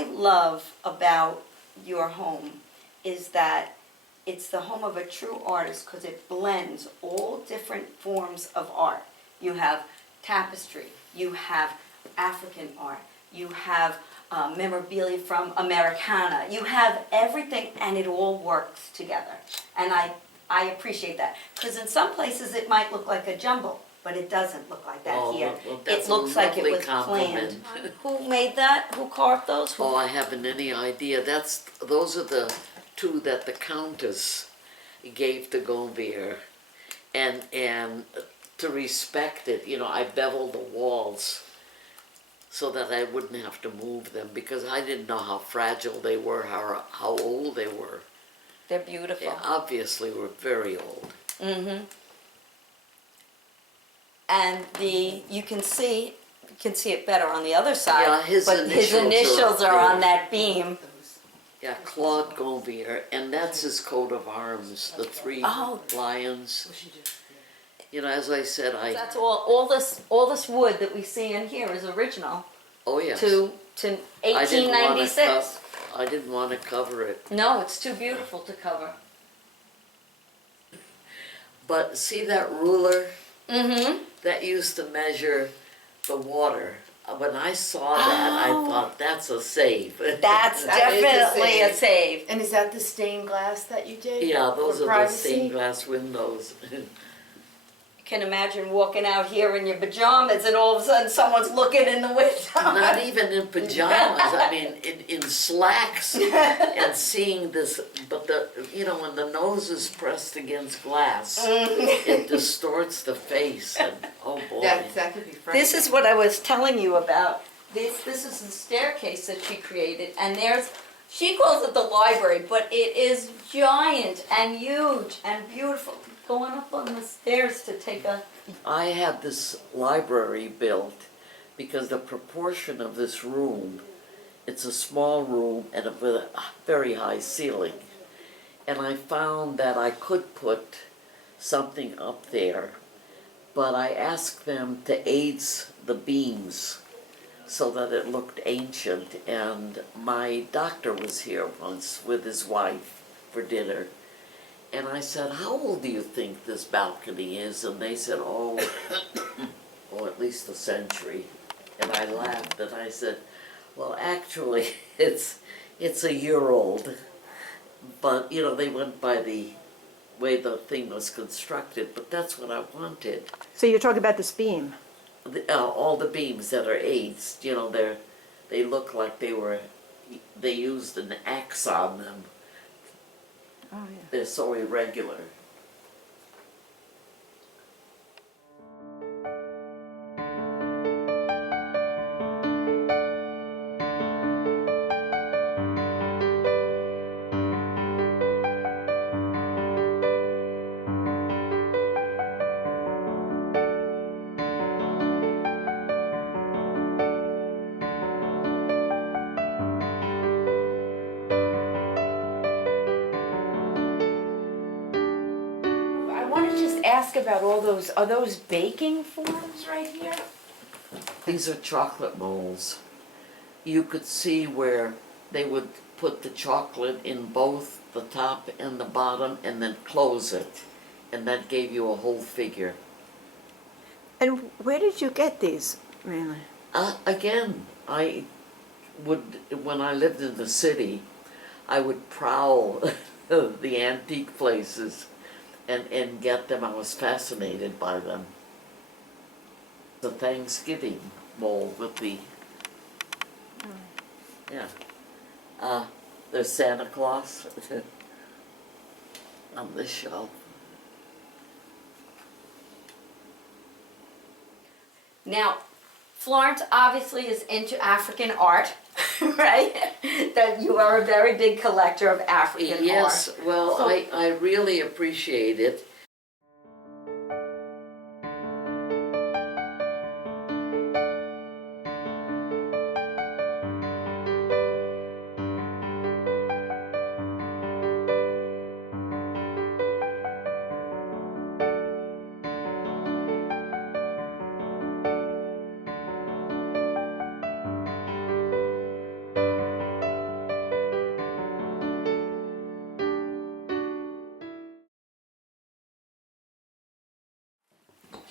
I love about your home is that it's the home of a true artist because it blends all different forms of art. You have tapestry, you have African art, you have memorabilia from Americana, you have everything and it all works together. And I appreciate that because in some places it might look like a jumble, but it doesn't look like that here. That's It looks like it lovely was compliment. planned. Who made that? Who carved those? Oh, I haven't any idea. Those are the two that the Countess gave to Gonvier, and to respect it, I beveled the walls so that I wouldn't have to move them because I didn't know how fragile they were, how old they were. They're beautiful. They obviously were very old. Mm-hmm. And you can see it better on the other side. Yeah, his initials are on that beam. Yeah, Claude Gonvier, and that's his coat of arms, the three lions. As I said, That's all this wood that we see in here is original. Oh yes. To 1896. I didn't want to cover it. No, it's too beautiful to cover. But see that ruler? Mm-hmm. That used to measure the water. When I saw that, I thought, that's a save. That's definitely a save. And is that the stained glass that you did? Yeah, those for are privacy? the stained glass windows. You can imagine walking out here in your pajamas and all of a sudden someone's looking in the window. Not even in pajamas, I mean in slacks and seeing this, but when the nose is pressed against glass, it distorts the face and oh boy. That could be frightening. This is what I was telling you about. This is the staircase that she created, and she calls it the library, but it is giant and huge and beautiful. Going up on the stairs to take a... I had this library built because the proportion of this room, it's a small room and with a very high ceiling. And I found that I could put something up there, but I asked them to aids the beams so that it looked ancient. And my doctor was here once with his wife for dinner. And I said, how old do you think this balcony is? And they said, at least a century. And I laughed and I said, well, actually, it's a year old. But, they went by the way the thing was constructed, but that's what I wanted. So you're talking about this beam? All the beams that are aids, they look like they used an axe on them. Oh, yeah. They're so irregular. Ask about all those, are those baking forms right here? These are chocolate molds. You could see where they would put the chocolate in both the top and the bottom and then close it. And that gave you a whole figure. And where did you get these, mainly? Again, when I lived in the city, I would prowl the antique places and get them. I was fascinated by them. The Thanksgiving mold with the, there's Santa Claus on this shelf. Now, Florence obviously is into African art, right? That you are a very big collector of African art. Yes, well, I really appreciate it.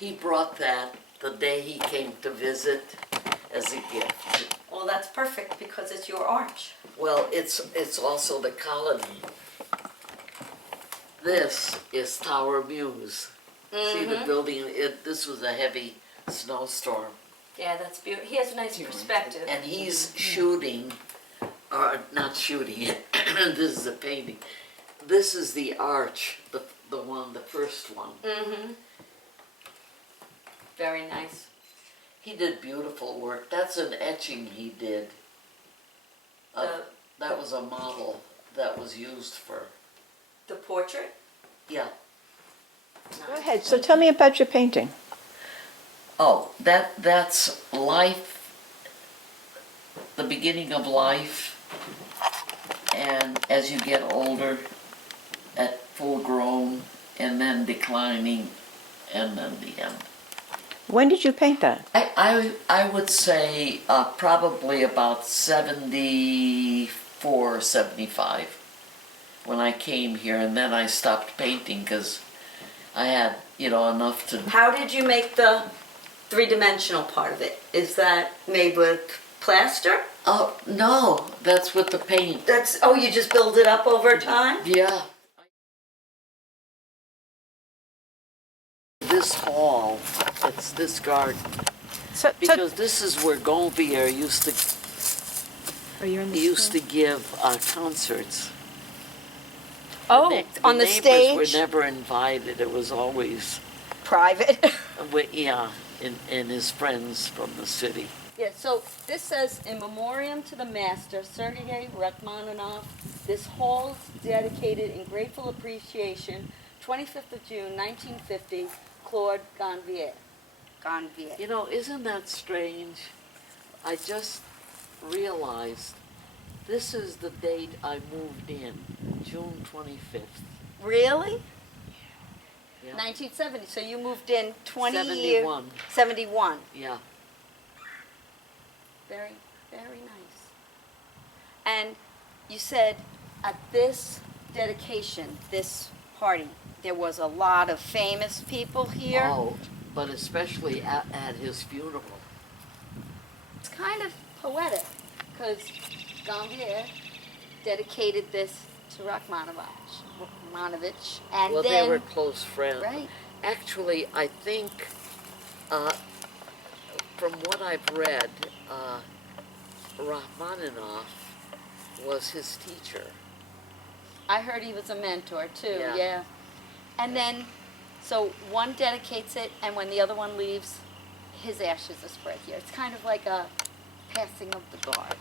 He brought that the day he came to visit as a gift. Well, that's perfect because it's your arch. Well, it's also the colony. This is Tower Muse. See the building, this was a heavy snowstorm. Yeah, that's beautiful. He has a nice perspective. And he's shooting, or not shooting, this is a painting. This is the arch, the one, the first one. Mm-hmm. Very nice. He did beautiful work. That's an etching he did. That was a model that was used for, The portrait? yeah. Go ahead, so tell me about your painting. Oh, that's life, the beginning of life, and as you get older, at full grown, and then declining, and then the end. When did you paint that? I would say probably about 74, 75 when I came here, and then I stopped painting because I had, enough to. How did you make the three-dimensional part of it? Is that made with plaster? Oh, no, that's with the paint. You just build it up over time? Yeah. This hall, it's this garden, So, because this is where Gonvier used to give concerts. Oh, on the neighbors stage? were never invited. It was always, Private? and his friends from the city. Yeah, so this says, in memoriam to the master, Sergei Rachmaninoff, this hall's dedicated in grateful appreciation, 25th of June, 1950, Claude Gonvier. Isn't that strange? I just realized this is the date I moved in, June 25th. Really? Yeah. 1970, so you moved in 20 years. 71. 71. Yeah. Very, very nice. And you said at this dedication, this party, there was a lot of famous people here. Oh, but especially at his funeral. It's kind of poetic because Gonvier dedicated this to Rachmaninoff, and Well, then they were close friends. right. Actually, I think, from what I've read, Rachmaninoff was his teacher. I heard he was a mentor too. Yeah. Yeah. And then, so one dedicates it, and when the other one leaves, his ashes are spread here. It's kind of like a passing of the guard.